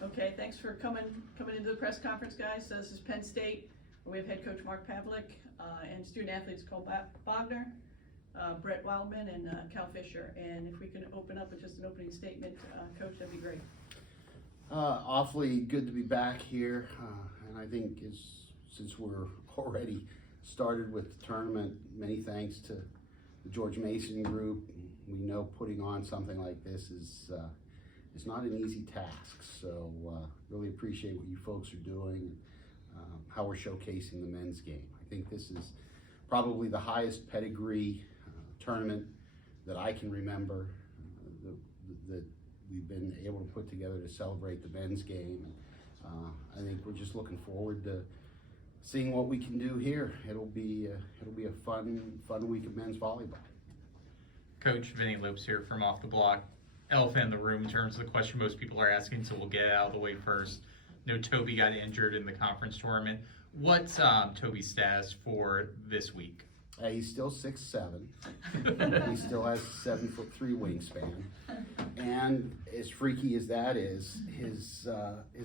Okay, thanks for coming into the press conference, guys. So this is Penn State. We have head coach Mark Pavlik and student athletes Cole Bogner, Brett Wildman, and Cal Fisher. And if we can open up with just an opening statement, Coach, that'd be great. Awfully good to be back here, and I think since we're already started with the tournament, many thanks to the George Mason group. We know putting on something like this is not an easy task, so really appreciate what you folks are doing, how we're showcasing the men's game. I think this is probably the highest pedigree tournament that I can remember that we've been able to put together to celebrate the men's game. And I think we're just looking forward to seeing what we can do here. It'll be a fun week of men's volleyball. Coach, Vinny Lopes here from Off the Block. Elephant in the room in terms of the question most people are asking, so we'll get it out of the way first. No, Toby got injured in the conference tournament. What's Toby's status for this week? He's still 6'7". He still has 7'3" wingspan, and as freaky as that is, his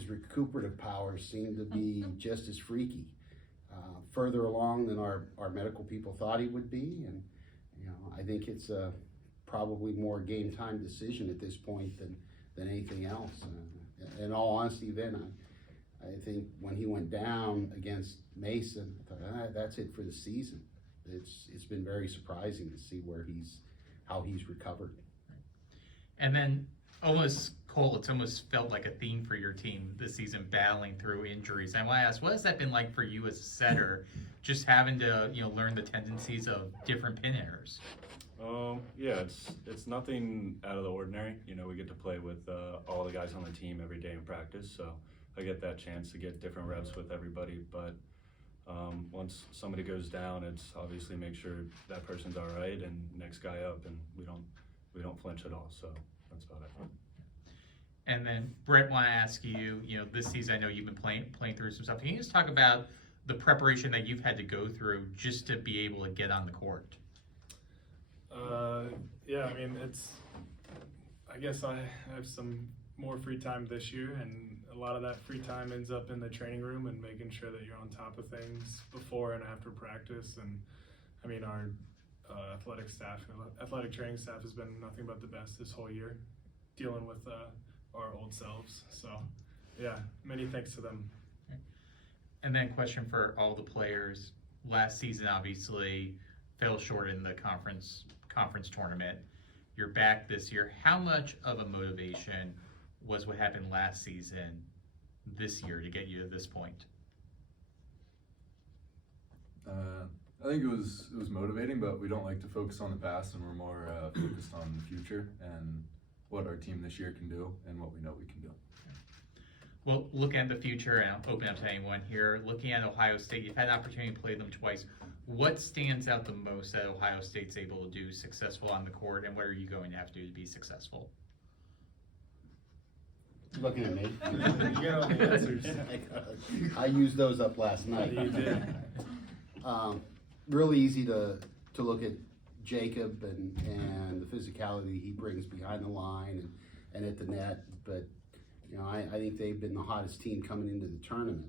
recuperative powers seem to be just as freaky. Further along than our medical people thought he would be, and I think it's probably more game time decision at this point than anything else. In all honesty, Vin, I think when he went down against Mason, I thought, that's it for the season. It's been very surprising to see how he's recovered. And then Cole, it's almost felt like a theme for your team this season, battling through injuries. And I want to ask, what has that been like for you as a setter, just having to learn the tendencies of different pin errors? Yeah, it's nothing out of the ordinary. We get to play with all the guys on the team every day in practice, so I get that chance to get different reps with everybody. But once somebody goes down, it's obviously make sure that person's all right and next guy up, and we don't flinch at all. So that's about it. And then Brett, want to ask you, this season I know you've been playing through some stuff. Can you just talk about the preparation that you've had to go through just to be able to get on the court? Yeah, I mean, I guess I have some more free time this year, and a lot of that free time ends up in the training room and making sure that you're on top of things before and after practice. And I mean, our athletic training staff has been nothing but the best this whole year, dealing with our old selves. So yeah, many thanks to them. And then question for all the players. Last season, obviously, fell short in the conference tournament. You're back this year. How much of a motivation was what happened last season this year to get you to this point? I think it was motivating, but we don't like to focus on the past, and we're more focused on the future and what our team this year can do and what we know we can do. Well, looking at the future, and I'll open up to anyone here, looking at Ohio State, you've had an opportunity to play them twice. What stands out the most that Ohio State's able to do successful on the court, and what are you going to have to do to be successful? Looking at me. You got all the answers. I used those up last night. You did. Real easy to look at Jacob and the physicality he brings behind the line and at the net, but I think they've been the hottest team coming into the tournament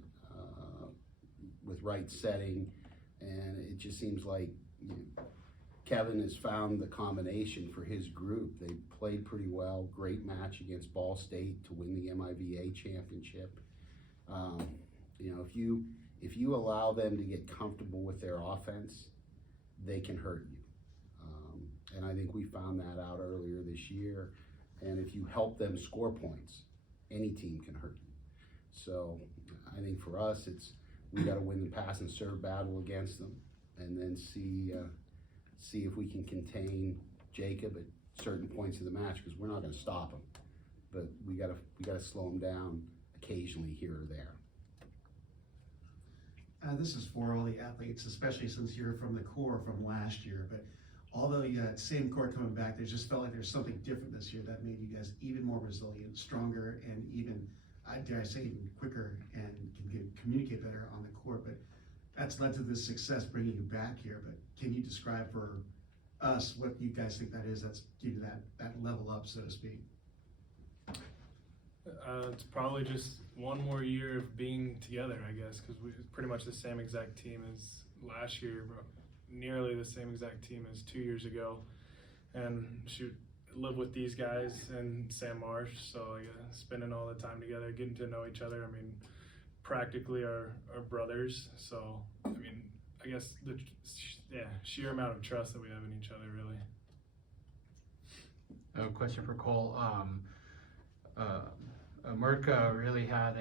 with right setting, and it just seems like Kevin has found the combination for his group. They played pretty well. Great match against Ball State to win the MIVA championship. If you allow them to get comfortable with their offense, they can hurt you. And I think we found that out earlier this year. And if you help them score points, any team can hurt you. So I think for us, we got to win the pass and serve battle against them, and then see if we can contain Jacob at certain points of the match, because we're not going to stop him, but we got to slow him down occasionally here or there. This is for all the athletes, especially since you're from the core from last year. But although you had same core coming back, there just felt like there's something different this year that made you guys even more resilient, stronger, and even, dare I say, even quicker, and can communicate better on the court. But that's led to this success bringing you back here. But can you describe for us what you guys think that is that's given you that level up, so to speak? It's probably just one more year of being together, I guess, because we're pretty much the same exact team as last year, but nearly the same exact team as 2 years ago. And shoot, live with these guys and Sam Marsh, so spending all the time together, getting to know each other. I mean, practically our brothers. So I mean, I guess the sheer amount of trust that we have in each other, really. A question for Cole. Merck really had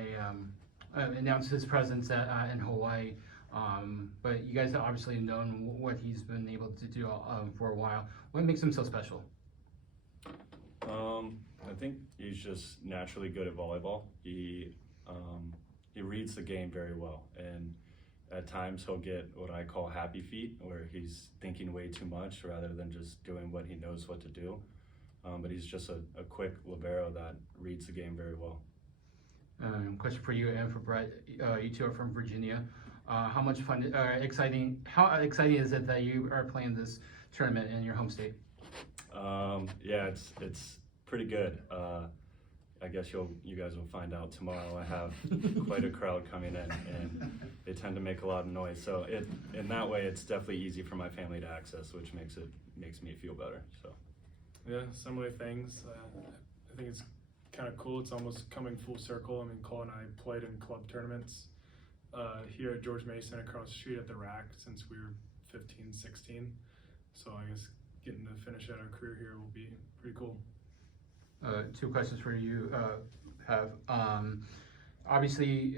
announced his presence in Hawaii, but you guys have obviously known what he's been able to do for a while. What makes him so special? I think he's just naturally good at volleyball. He reads the game very well, and at times he'll get what I call happy feet, where he's thinking way too much rather than just doing what he knows what to do. But he's just a quick libero that reads the game very well. Question for you and for Brett. You two are from Virginia. How much fun, exciting is it that you are playing this tournament in your home state? Yeah, it's pretty good. I guess you guys will find out tomorrow. I have quite a crowd coming in, and they tend to make a lot of noise. So in that way, it's definitely easy for my family to access, which makes me feel better. So. Yeah, similar things. I think it's kind of cool. It's almost coming full circle. I mean, Cole and I played in club tournaments here at George Mason across the street at the Rack since we were 15, 16. So I guess getting to finish out our career here will be pretty cool. Two questions for you, obviously,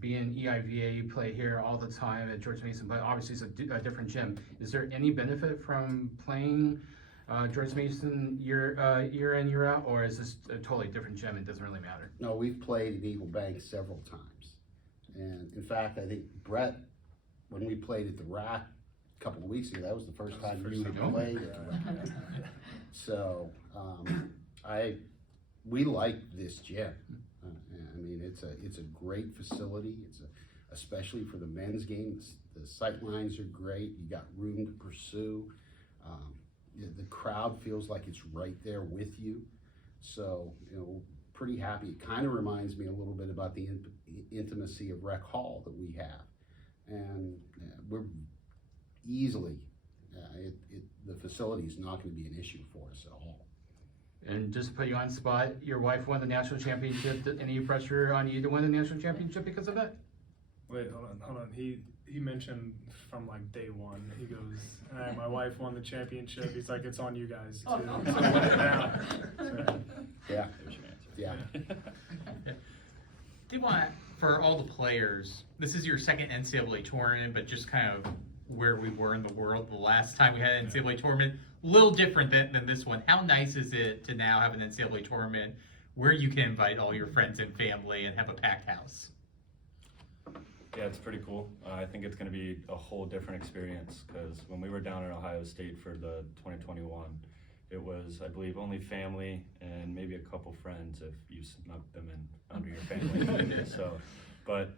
being EIVA, you play here all the time at George Mason, but obviously it's a different gym. Is there any benefit from playing George Mason year in, year out, or is this a totally different gym? It doesn't really matter. No, we've played in Eagle Bank several times. And in fact, I think Brett, when we played at the Rack a couple of weeks ago, that was the first time you had played at the Rack. So, we like this gym. I mean, it's a great facility. Especially for the men's game. The sight lines are great. You got room to pursue. The crowd feels like it's right there with you. So, pretty happy. It kind of reminds me a little bit about the intimacy of Rec Hall that we have. And we're easily, the facility is not going to be an issue for us at all. And just to put you on spot, your wife won the national championship. Any pressure on you to win the national championship because of that? Wait, hold on. He mentioned from like day one. He goes, my wife won the championship. He's like, it's on you guys too. So let it down. So, Yeah. There's your answer. Yeah. Did want, for all the players, this is your second NCAA tournament, but just kind of where we were in the world the last time we had an NCAA tournament, a little different than this one. How nice is it to now have an NCAA tournament where you can invite all your friends and family and have a packed house? Yeah, it's pretty cool. I think it's going to be a whole different experience because when we were down in Ohio State for the 2021, it was, I believe, only family and maybe a couple friends if you snuck them in under your family. So, but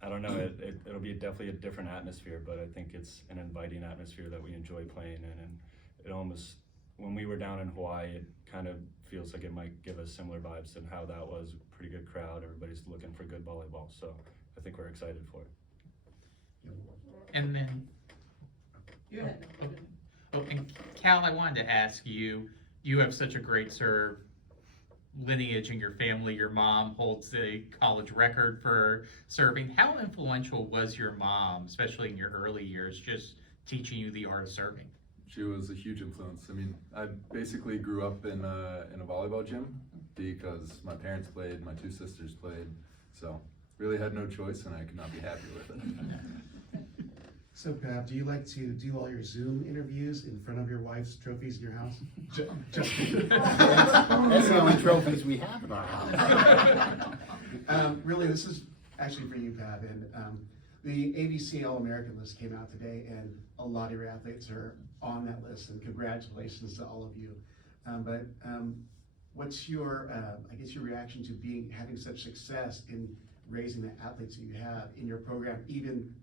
I don't know, it'll be definitely a different atmosphere, but I think it's an inviting atmosphere that we enjoy playing in. And it almost, when we were down in Hawaii, it kind of feels like it might give us similar vibes to how that was. Pretty good crowd, everybody's looking for good volleyball. So I think we're excited for it. And then, You had and Cal, I wanted to ask you, you have such a great serve lineage in your family. Your mom holds the college record for serving. How influential was your mom, especially in your early years, just teaching you the art of serving? She was a huge influence. I mean, I basically grew up in a volleyball gym because my parents played, my two sisters played, so really had no choice, and I could not be happy with it. So, Pav, do you like to do all your Zoom interviews in front of your wife's trophies in your house? Just That's the only trophies we have in our house. Really, this is actually for you, Pav. And the ABC All-American list came out today, and a lot of your athletes are on that list, and congratulations to all of you. But what's your, I guess, your reaction to having such success in raising the athletes that you have in your program, even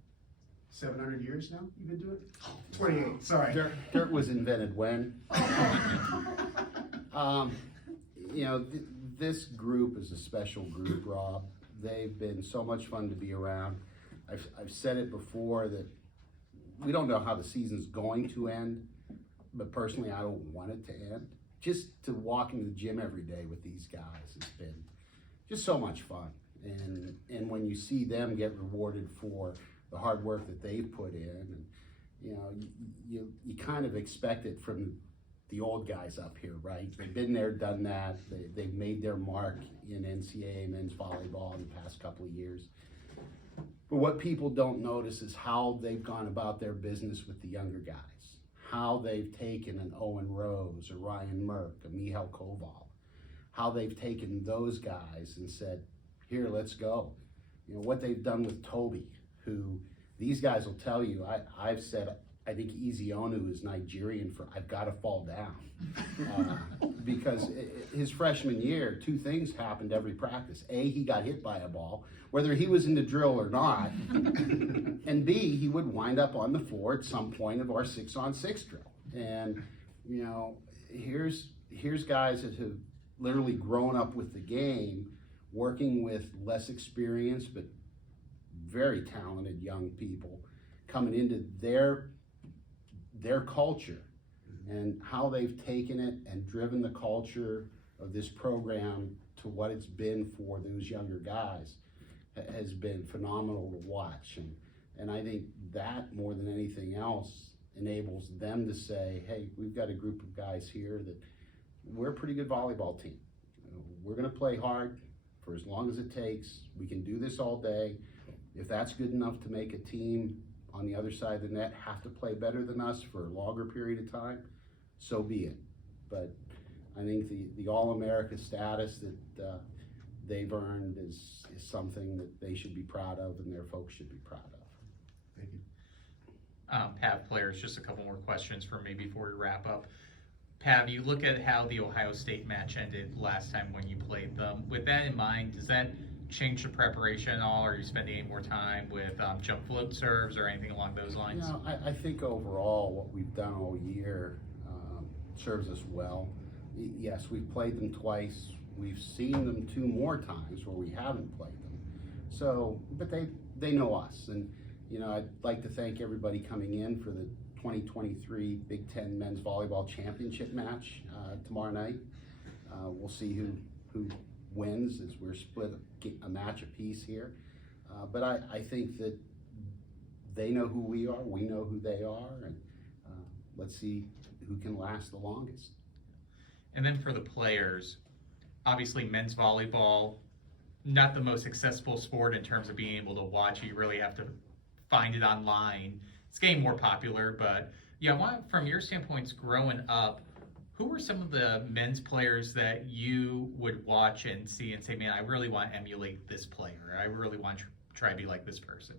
700 years now you've been doing it? 28, sorry. Dirt was invented when? this group is a special group, Rob. They've been so much fun to be around. I've said it before that we don't know how the season's going to end, but personally, I don't want it to end. Just to walk into the gym every day with these guys has been just so much fun. And when you see them get rewarded for the hard work that they've put in, and you kind of expect it from the old guys up here, right? They've been there, done that. They've made their mark in NCAA men's volleyball in the past couple of years. But what people don't notice is how they've gone about their business with the younger guys. How they've taken an Owen Rose, a Ryan Merck, a Michal Koval. How they've taken those guys and said, here, let's go. What they've done with Toby, who these guys will tell you, I've said, I think Ezeonu is Nigerian for I've got to fall down. Because his freshman year, two things happened every practice. A, he got hit by a ball, whether he was in the drill or not. And B, he would wind up on the floor at some point of our 6-on-6 drill. And, here's guys that have literally grown up with the game, working with less experienced but very talented young people, coming into their culture and how they've taken it and driven the culture of this program to what it's been for those younger guys has been phenomenal to watch. And I think that more than anything else enables them to say, hey, we've got a group of guys here that we're a pretty good volleyball team. We're gonna play hard for as long as it takes. We can do this all day. If that's good enough to make a team on the other side of the net have to play better than us for a longer period of time, so be it. But I think the All-America status that they've earned is something that they should be proud of and their folks should be proud of. Thank you. Pav players, just a couple more questions for me before we wrap up. Pav, you look at how the Ohio State match ended last time when you played them. With that in mind, does that change the preparation at all? Are you spending any more time with jump float serves or anything along those lines? I think overall what we've done all year serves us well. Yes, we've played them twice. We've seen them 2 more times where we haven't played them. So, but they know us. And, I'd like to thank everybody coming in for the 2023 Big Ten Men's Volleyball Championship match tomorrow night. We'll see who wins as we're split a match apiece here. But I think that they know who we are, we know who they are, and let's see who can last the longest. And then for the players, obviously men's volleyball, not the most accessible sport in terms of being able to watch it. You really have to find it online. It's getting more popular, but I want, from your standpoints growing up, who were some of the men's players that you would watch and see and say, man, I really want to emulate this player. I really want to try to be like this person?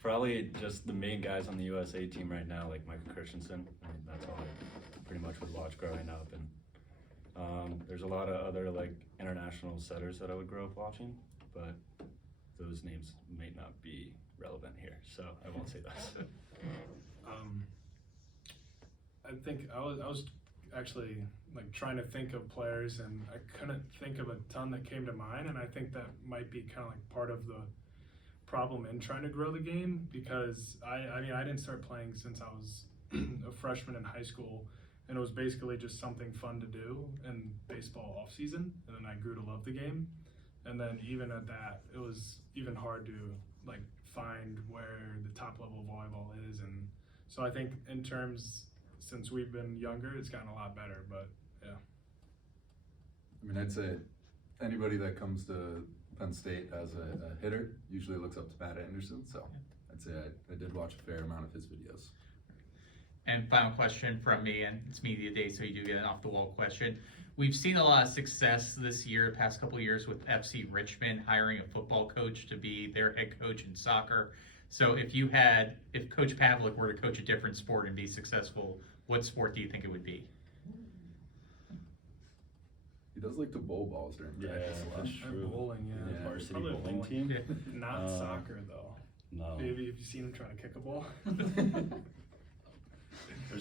Probably just the main guys on the USA team right now, like Michael Christensen. That's all I pretty much would watch growing up. And there's a lot of other international setters that I would grow up watching, but those names might not be relevant here, so I won't say those. I think I was actually trying to think of players, and I couldn't think of a ton that came to mind, and I think that might be kind of part of the problem in trying to grow the game, because I didn't start playing since I was a freshman in high school, and it was basically just something fun to do in baseball off season, and then I grew to love the game. And then even at that, it was even hard to find where the top level of volleyball is. And so I think in terms, since we've been younger, it's gotten a lot better, but yeah. I'd say anybody that comes to Penn State as a hitter usually looks up to Matt Anderson, so I'd say I did watch a fair amount of his videos. And final question from me, and it's media day, so you do get an off-the-wall question. We've seen a lot of success this year, past couple of years, with FC Richmond hiring a football coach to be their head coach in soccer. So if Coach Pavlik were to coach a different sport and be successful, what sport do you think it would be? He does like to bowl balls during practice a lot. That's true. Bowling, yeah. Varsity Probably bowling team? Yeah. Not soccer though. No. Maybe have you seen him trying to kick a ball?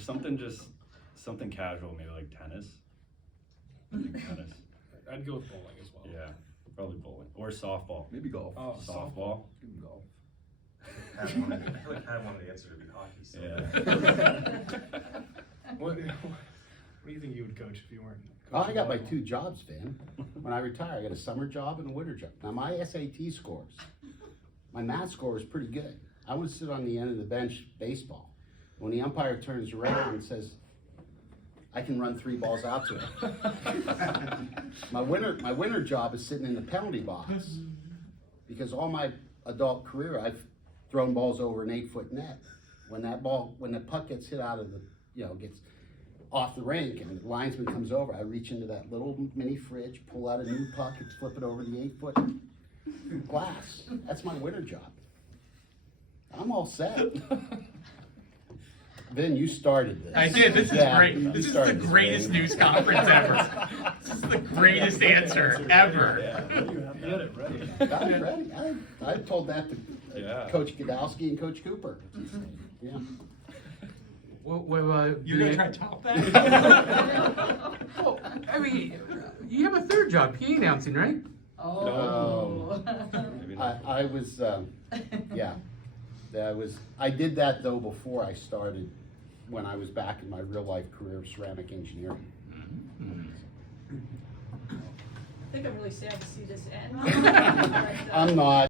something casual, maybe like tennis. I think tennis. I'd go with bowling as well. Yeah, probably bowling or softball. Maybe golf. Oh, Softball. Give 'em golf. I feel like I wanted the answer to be hockey. So. Yeah. What do you think you would coach if you weren't? Oh, I coaching got my volleyball? 2 jobs, Van. When I retire, I got a summer job and a winter job. Now, my SAT scores, my math score is pretty good. I want to sit on the end of the bench baseball. When the umpire turns around and says, I can run 3 balls out to him. My winter job is sitting in the penalty box. Because all my adult career, I've thrown balls over an 8-foot net. When the puck gets hit out of the, gets off the rink and the linesman comes over, I reach into that little mini fridge, pull out a new puck and flip it over the 8-foot glass. That's my winter job. I'm all set. Vin, you started this. I did. This is Yeah, great. you This is the started this, greatest Vin. news conference ever. This is the greatest answer ever. You had it ready. I was ready. I told that to Yeah. Coach Godowski and Coach Cooper. Yeah. You're gonna try to top that? Well, I mean, you have a 3rd job, PA announcing, right? Oh. Maybe not. I was, yeah. I did that though before I started, when I was back in my real life career of ceramic engineering. I think I'm really sad to see this end. But, I'm not.